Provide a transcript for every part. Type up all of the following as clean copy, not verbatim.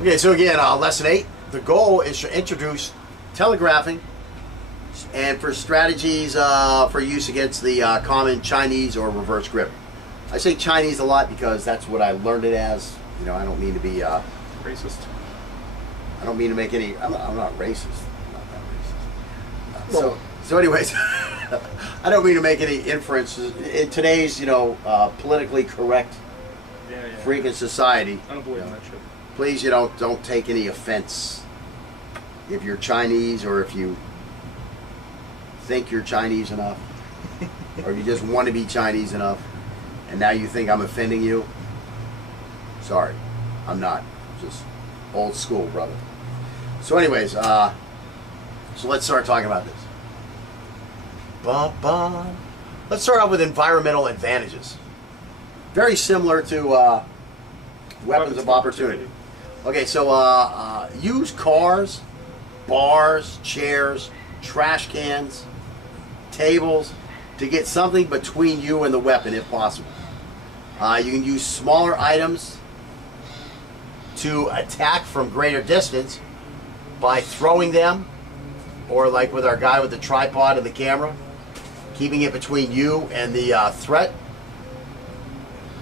Okay, so again, lesson 8. The goal is to introduce telegraphing and for strategies for use against the common Chinese or reverse grip. I say Chinese a lot because that's what I learned it as. You know, I don't mean to be racist. I don't mean to make any. I'm not racist. I'm not that racist. So anyways, I don't mean to make any inferences in today's politically correct freaking society. I don't believe in that shit. Please, don't take any offense if you're Chinese or if you think you're Chinese enough or if you just want to be Chinese enough and now you think I'm offending you. Sorry, I'm not. Just old school, brother. So anyways, so let's start talking about this. Bum, bum. Let's start off with environmental advantages. Very similar to weapons of opportunity. Okay, so use cars, bars, chairs, trash cans, tables to get something between you and the weapon if possible. You can use smaller items to attack from greater distance by throwing them, or like with our guy with the tripod and the camera, keeping it between you and the threat.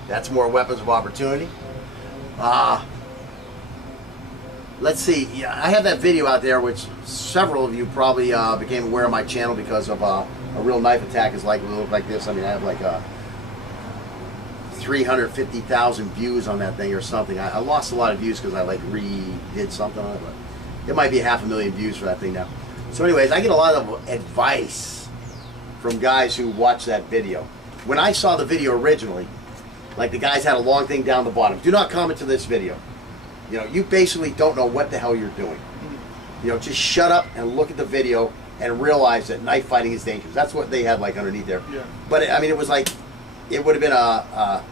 That's more weapons of opportunity. Let's see. Yeah, I have that video out there, which several of you probably became aware of my channel because of a real knife attack is likely to look like this. I mean, I have like 350,000 views on that thing or something. I lost a lot of views because I like redid something on it, but it might be 500,000 views for that thing now. So anyways, I get a lot of advice from guys who watch that video. When I saw the video originally, like the guys had a long thing down the bottom. Do not comment to this video. You basically don't know what the hell you're doing. Just shut up and look at the video and realize that knife fighting is dangerous. That's what they had like underneath there. Yeah. But I mean, it was like, it would have been a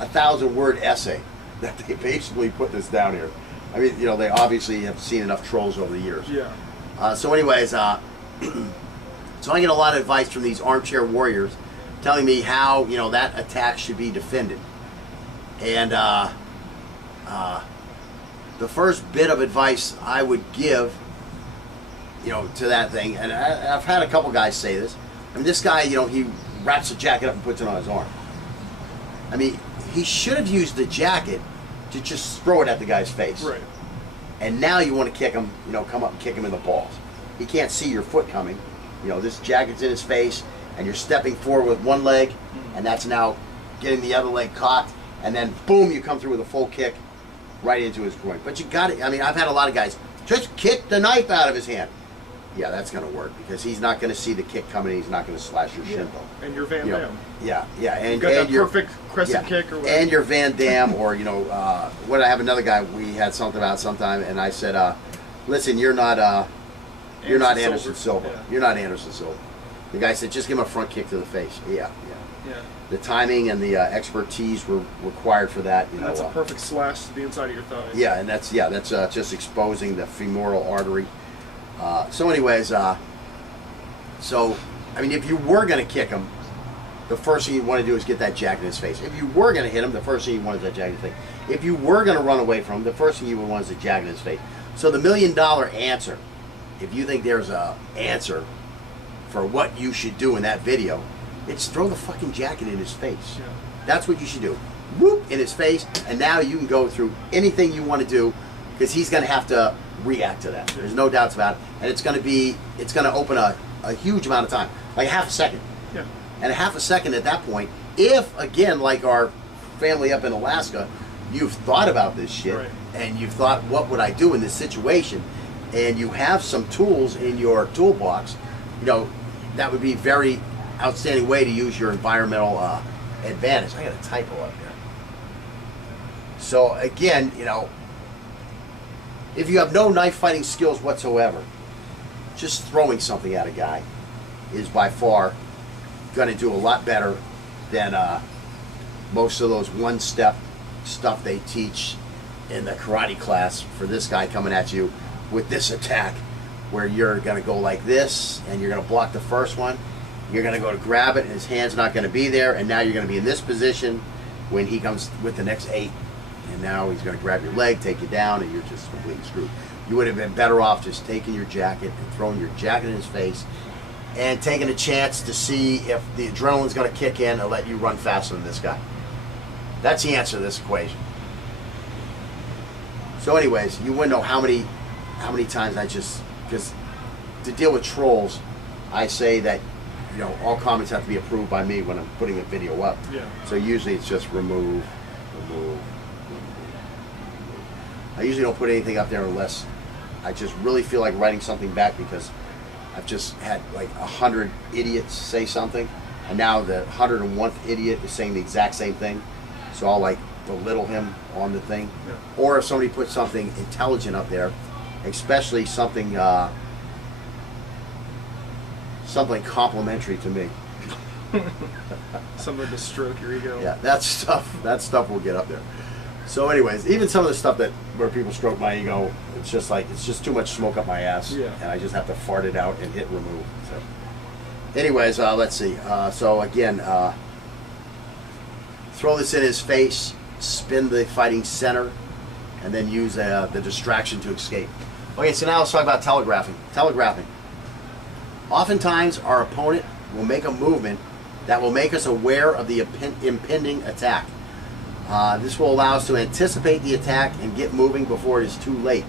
1,000-word essay that they basically put this down here. I mean, they obviously have seen enough trolls over the years. Yeah. So anyways, so I get a lot of advice from these armchair warriors telling me how, that attack should be defended. And the first bit of advice I would give, to that thing, and I've had a couple guys say this. I mean, this guy, he wraps the jacket up and puts it on his arm. I mean, he should have used the jacket to just throw it at the guy's face. Right. And now you want to kick him, come up and kick him in the balls. He can't see your foot coming. This jacket's in his face, and you're stepping forward with one leg, and that's now getting the other leg cocked, and then boom, you come through with a full kick right into his groin. But you got it. I mean, I've had a lot of guys just kick the knife out of his hand. Yeah, that's going to work because he's not going to see the kick coming. He's not going to slash your shin bone. And your Van Damme. Yeah, and you got that perfect crescent kick or whatever. And your Van Damme, or what I have another guy we had something about sometime, and I said, listen, you're not Anderson Silva. Yeah. You're not Anderson Silva. The guy said, just give him a front kick to the face. Yeah. The timing and the expertise were required for that. That's a perfect slash to the inside of your thigh. Yeah, and that's just exposing the femoral artery. So anyways, so I mean, if you were going to kick him, the first thing you want to do is get that jacket in his face. If you were going to hit him, the first thing you want is that jacket in his face. If you were going to run away from him, the first thing you would want is the jacket in his face. So the $1 million answer, if you think there's a answer for what you should do in that video, it's throw the fucking jacket in his face. Yeah. That's what you should do. Whoop, in his face, and now you can go through anything you want to do because he's going to have to react to that. There's no doubts about it. And it's going to open a huge amount of time, like half a second. Yeah. And a half a second at that point, if, again, like our family up in Alaska, you've thought about this shit, right, and you've thought, what would I do in this situation? And you have some tools in your toolbox, that would be very outstanding way to use your environmental advantage. I got a typo up there. So again, if you have no knife fighting skills whatsoever, just throwing something at a guy is by far going to do a lot better than most of those one-step stuff they teach in the karate class for this guy coming at you with this attack, where you're going to go like this and you're going to block the first one. You're going to go to grab it and his hand's not going to be there, and now you're going to be in this position when he comes with the next 8. and now he's going to grab your leg, take you down, and you're just completely screwed. You would have been better off just taking your jacket and throwing your jacket in his face and taking a chance to see if the adrenaline's going to kick in and let you run faster than this guy. That's the answer to this equation. So anyways, you wouldn't know how many times I just, because to deal with trolls, I say that, you know, all comments have to be approved by me when I'm putting a video up. Yeah. So usually it's just remove. I usually don't put anything up there unless I just really feel like writing something back, because I've just had like 100 idiots say something, and now the 101th idiot is saying the exact same thing. So I'll like belittle him on the thing. Yeah. Or if somebody puts something intelligent up there, especially something something complimentary to me. Something to stroke your ego. Yeah, that stuff will get up there. So anyways, even some of the stuff where people stroke my ego, it's just too much smoke up my ass. Yeah. And I just have to fart it out and hit remove. So anyways, let's see. So again, throw this in his face, spin the fighting center, and then use the distraction to escape. Okay, so now let's talk about telegraphing. Telegraphing. Oftentimes, our opponent will make a movement that will make us aware of the impending attack. This will allow us to anticipate the attack and get moving before it is too late.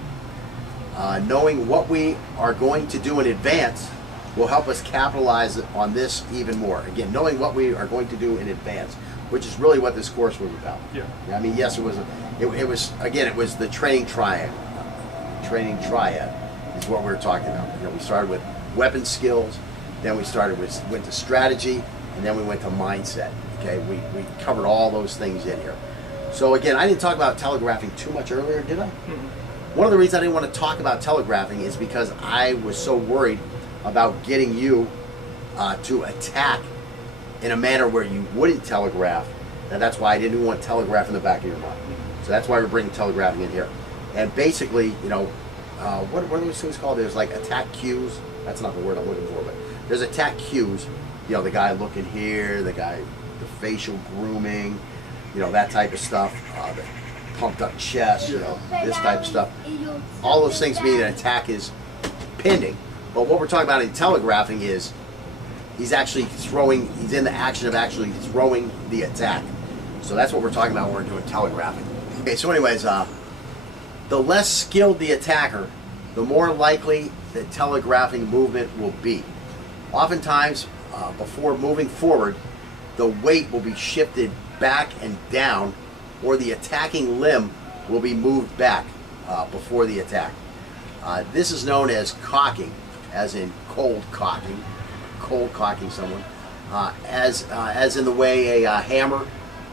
Knowing what we are going to do in advance will help us capitalize on this even more. Again, knowing what we are going to do in advance, which is really what this course was about. Yeah. I mean, yes, it was the training triad. Training triad is what we were talking about. You know, we started with weapon skills, then we went to strategy, and then we went to mindset. Okay, we covered all those things in here. So again, I didn't talk about telegraphing too much earlier, did I? Mm-hmm. One of the reasons I didn't want to talk about telegraphing is because I was so worried about getting you to attack in a manner where you wouldn't telegraph, and that's why I didn't want telegraph in the back of your mind. So that's why we're bringing telegraphing in here. And basically, you know, what are those things called? There's like attack cues. That's not the word I'm looking for, but there's attack cues. You know, the guy looking here, the facial grooming, you know, that type of stuff, the pumped up chest, you know, this type of stuff. All those things mean an attack is pending. But what we're talking about in telegraphing is he's in the action of actually throwing the attack. So that's what we're talking about when we're doing telegraphing. Okay, so anyways, the less skilled the attacker, the more likely the telegraphing movement will be. Oftentimes, before moving forward, the weight will be shifted back and down, or the attacking limb will be moved back before the attack. This is known as cocking, as in cold cocking someone, as in the way a hammer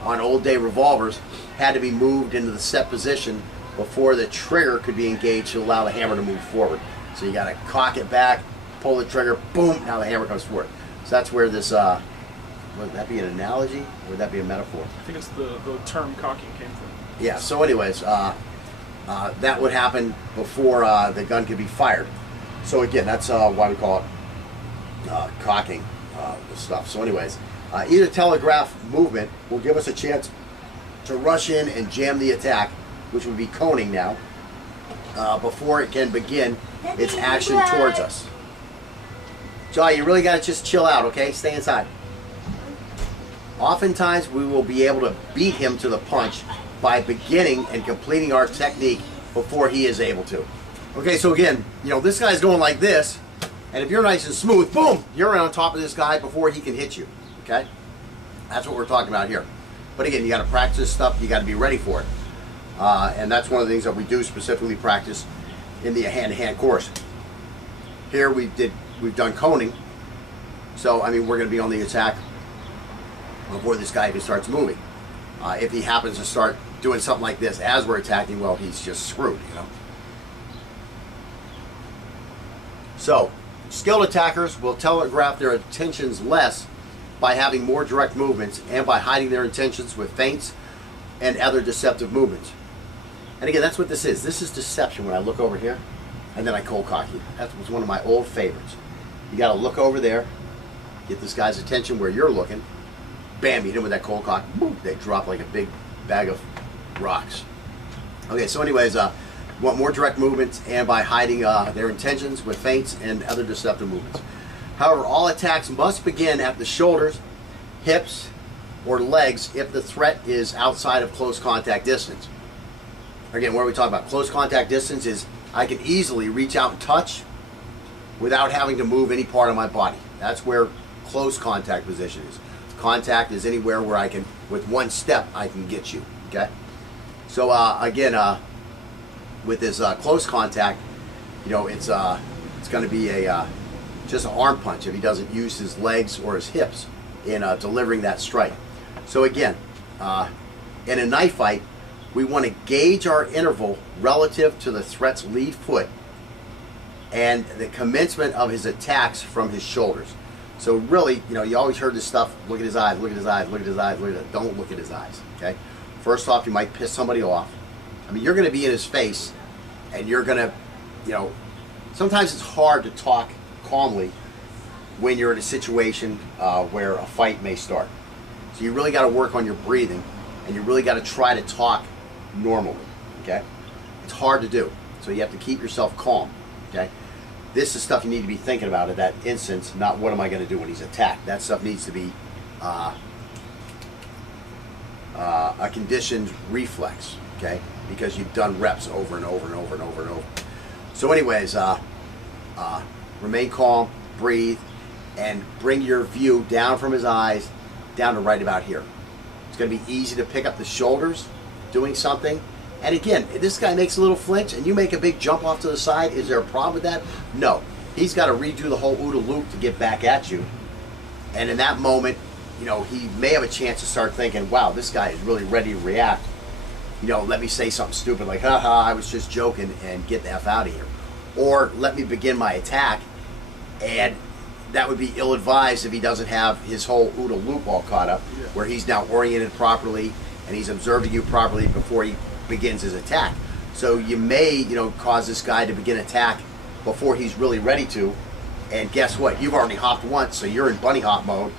on old day revolvers had to be moved into the set position before the trigger could be engaged to allow the hammer to move forward. So you got to cock it back, pull the trigger, boom, now the hammer comes forward. So that's where this, would that be an analogy, or would that be a metaphor? I think it's the term cocking came from. Yeah, so anyways, that would happen before the gun could be fired. So again, that's why we call it cocking the stuff. So anyways, either telegraph movement will give us a chance to rush in and jam the attack, which would be coning now, before it can begin its action towards us. Jolly, you really got to just chill out, okay? Stay inside. Oftentimes, we will be able to beat him to the punch by beginning and completing our technique before he is able to. Okay, so again, you know, this guy's going like this, and if you're nice and smooth, boom, you're on top of this guy before he can hit you, okay? That's what we're talking about here. But again, you got to practice this stuff, you got to be ready for it. And that's one of the things that we do specifically practice in the hand-to-hand course. Here we've done coning, so I mean we're going to be on the attack before this guy even starts moving. If he happens to start doing something like this as we're attacking, well, he's just screwed, you know. So, skilled attackers will telegraph their intentions less by having more direct movements and by hiding their intentions with feints and other deceptive movements. And again, that's what this is. This is deception when I look over here and then I cold cock you. That was one of my old favorites. You got to look over there, get this guy's attention where you're looking, bam, you hit him with that cold cock, boom, they drop like a big bag of rocks. Okay, so anyways, want more direct movements and by hiding their intentions with feints and other deceptive movements. However, all attacks must begin at the shoulders, hips, or legs if the threat is outside of close contact distance. Again, what are we talking about? Close contact distance is I can easily reach out and touch without having to move any part of my body. That's where close contact position is. Contact is anywhere where I can, with one step, I can get you. Okay. So again, with this close contact, you know, it's going to be a just an arm punch if he doesn't use his legs or his hips in delivering that strike. So again, in a knife fight, we want to gauge our interval relative to the threat's lead foot and the commencement of his attacks from his shoulders. So really, you know, you always heard this stuff, look at his eyes, look at his eyes, look at his eyes, look at it. Don't look at his eyes, okay? First off, you might piss somebody off. I mean, you're going to be in his face, and you're going to, you know, sometimes it's hard to talk calmly when you're in a situation where a fight may start. So you really got to work on your breathing, and you really got to try to talk normally, okay? It's hard to do, so you have to keep yourself calm, okay? This is stuff you need to be thinking about at that instance, not what am I going to do when he's attacked. That stuff needs to be a conditioned reflex, okay? Because you've done reps over and over and over and over and over. So anyways, remain calm, breathe, and bring your view down from his eyes down to right about here. It's going to be easy to pick up the shoulders doing something. And again, if this guy makes a little flinch and you make a big jump off to the side, is there a problem with that? No. He's got to redo the whole OODA loop to get back at you. And in that moment, you know, he may have a chance to start thinking, wow, this guy is really ready to react. You know, let me say something stupid like, haha, I was just joking, and get the F out of here. Or let me begin my attack, and that would be ill-advised if he doesn't have his whole OODA loop all caught up, where he's now oriented properly and he's observing you properly before he begins his attack. So you may, you know, cause this guy to begin attack before he's really ready to, and guess what? You've already hopped once, so you're in bunny hop mode,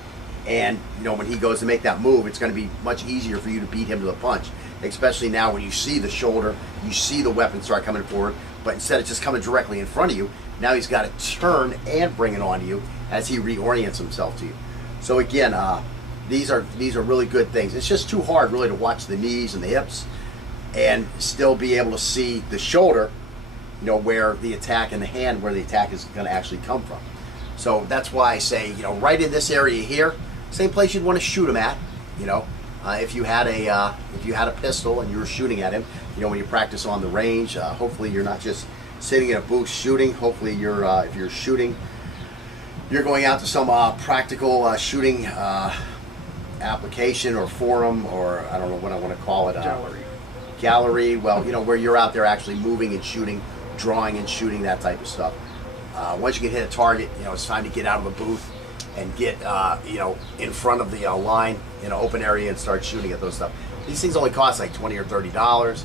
and you know, when he goes to make that move, it's going to be much easier for you to beat him to the punch, especially now when you see the shoulder, you see the weapon start coming forward, but instead of just coming directly in front of you, now he's got to turn and bring it on you as he reorients himself to you. So again, these are really good things. It's just too hard really to watch the knees and the hips and still be able to see the shoulder, you know, where the attack, and the hand where the attack is going to actually come from. So that's why I say, you know, right in this area here, same place you'd want to shoot him at, you know. If you had a pistol and you were shooting at him, you know, when you practice on the range, hopefully you're not just sitting in a booth shooting. Hopefully you're, if you're shooting, you're going out to some practical shooting application or forum, or I don't know what I want to call it. Gallery, well, you know, where you're out there actually moving and shooting, drawing and shooting, that type of stuff. Once you can hit a target, you know, it's time to get out of the booth and get, you know, in front of the line in an open area and start shooting at those stuff. These things only cost like $20 or $30.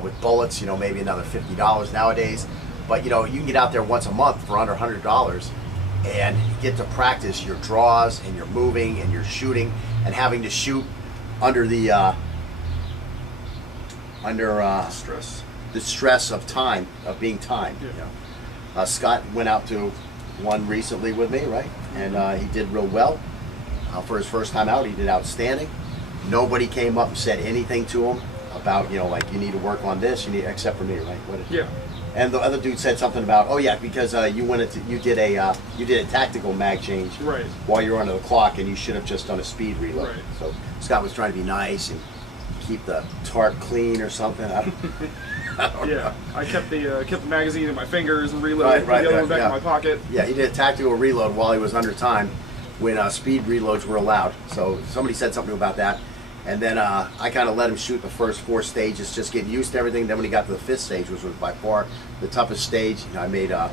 With bullets, you know, maybe another $50 nowadays. But, you know, you can get out there once a month for under $100 and get to practice your draws and your moving and your shooting, and having to shoot under the the stress of time, of being timed. Yeah. You know? Scott went out to one recently with me, right? And he did real well. For his first time out, he did outstanding. Nobody came up and said anything to him about, you know, like, you need to work on this, you need, except for me, right? Yeah. And the other dude said something about, oh yeah, because you did a tactical mag change right while you were under the clock, and you should have just done a speed reload. Right. So Scott was trying to be nice and keep the tarp clean or something. I don't know. I kept the magazine in my fingers and reloaded the other one back in my pocket. Yeah, he did a tactical reload while he was under time, when speed reloads were allowed. So somebody said something about that. And then I kind of let him shoot the first 4 stages, just getting used to everything. Then when he got to the 5th stage, which was by far the toughest stage, you know, I made a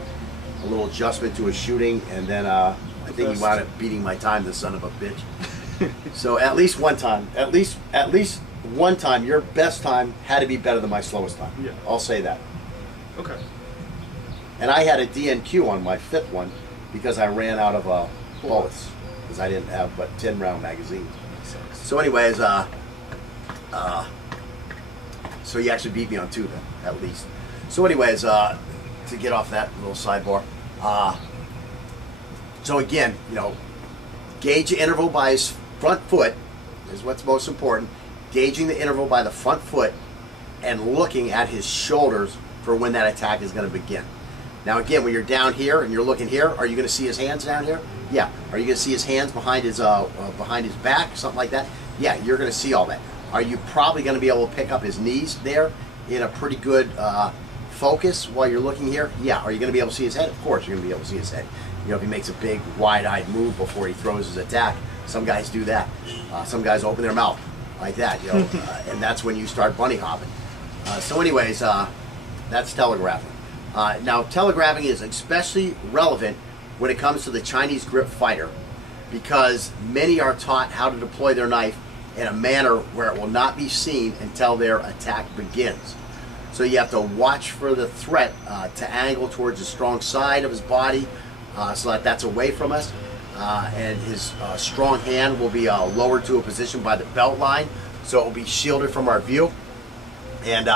little adjustment to his shooting, and then I think he wound up beating my time, the son of a bitch. So at least one time, at least one time, your best time had to be better than my slowest time. Yeah. I'll say that. Okay. And I had a DNQ on my 5th one because I ran out of bullets, because I didn't have but 10-round magazines. So anyways, So you actually beat me on 2 then, at least. So anyways, to get off that little sidebar. So again, you know, gauge the interval by his front foot is what's most important. Gauging the interval by the front foot and looking at his shoulders for when that attack is going to begin. Now again, when you're down here and you're looking here, are you going to see his hands down here? Yeah. Are you going to see his hands behind his back, something like that? Yeah, you're going to see all that. Are you probably going to be able to pick up his knees there in a pretty good focus while you're looking here? Yeah. Are you going to be able to see his head? Of course you're going to be able to see his head. You know, if he makes a big wide-eyed move before he throws his attack, some guys do that. Some guys open their mouth like that, you know, and that's when you start bunny hopping. So anyways, that's telegraphing. Now, telegraphing is especially relevant when it comes to the Chinese grip fighter, because many are taught how to deploy their knife in a manner where it will not be seen until their attack begins. So you have to watch for the threat to angle towards the strong side of his body so that that's away from us. And his strong hand will be lowered to a position by the belt line, so it will be shielded from our view. And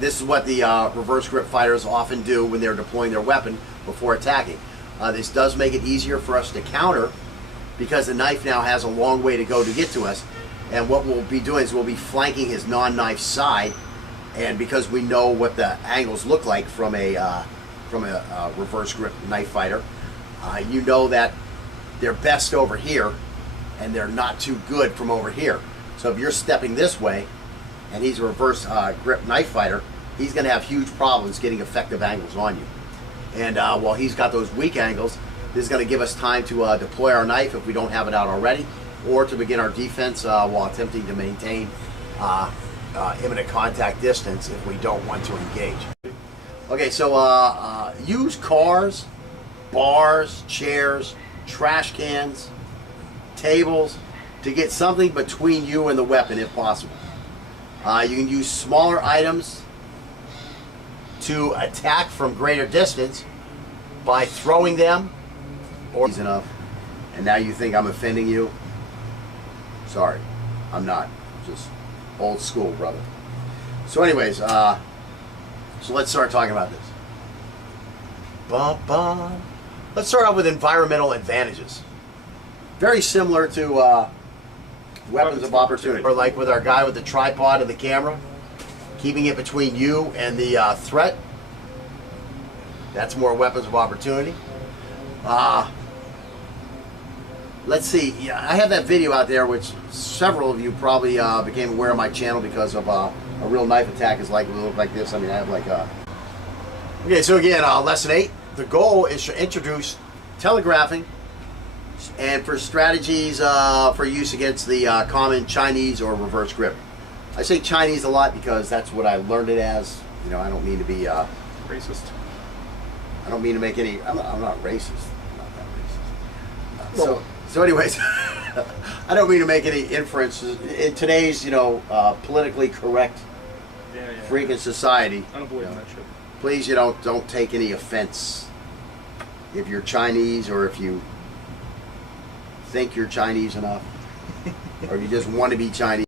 this is what the reverse grip fighters often do when they're deploying their weapon before attacking. This does make it easier for us to counter, because the knife now has a long way to go to get to us. And what we'll be doing is we'll be flanking his non-knife side, and because we know what the angles look like from a reverse grip knife fighter, you know that they're best over here and they're not too good from over here. So if you're stepping this way and he's a reverse grip knife fighter, he's going to have huge problems getting effective angles on you. And while he's got those weak angles, this is going to give us time to deploy our knife if we don't have it out already, or to begin our defense while attempting to maintain imminent contact distance if we don't want to engage. Okay, so use cars, bars, chairs, trash cans, tables to get something between you and the weapon if possible. You can use smaller items to attack from greater distance by throwing them, or enough. And now you think I'm offending you? Sorry, I'm not. Just old school, brother. So anyways, so let's start talking about this. Let's start off with environmental advantages. Very similar to weapons of opportunity. Or like with our guy with the tripod and the camera, keeping it between you and the threat. That's more weapons of opportunity. Let's see. Yeah, I have that video out there, which several of you probably became aware of my channel because of a real knife attack is likely to look like this. I mean, I have like a... Okay, so again, lesson 8. The goal is to introduce telegraphing and for strategies for use against the common Chinese or reverse grip. I say Chinese a lot because that's what I learned it as. You know, I don't mean to be racist. I don't mean to make any... I'm not racist. I'm not that racist. So anyways, I don't mean to make any inferences in today's, you know, politically correct freaking society. I don't believe in that shit. Please, you don't take any offense if you're Chinese, or if you think you're Chinese enough, or you just want to be Chinese.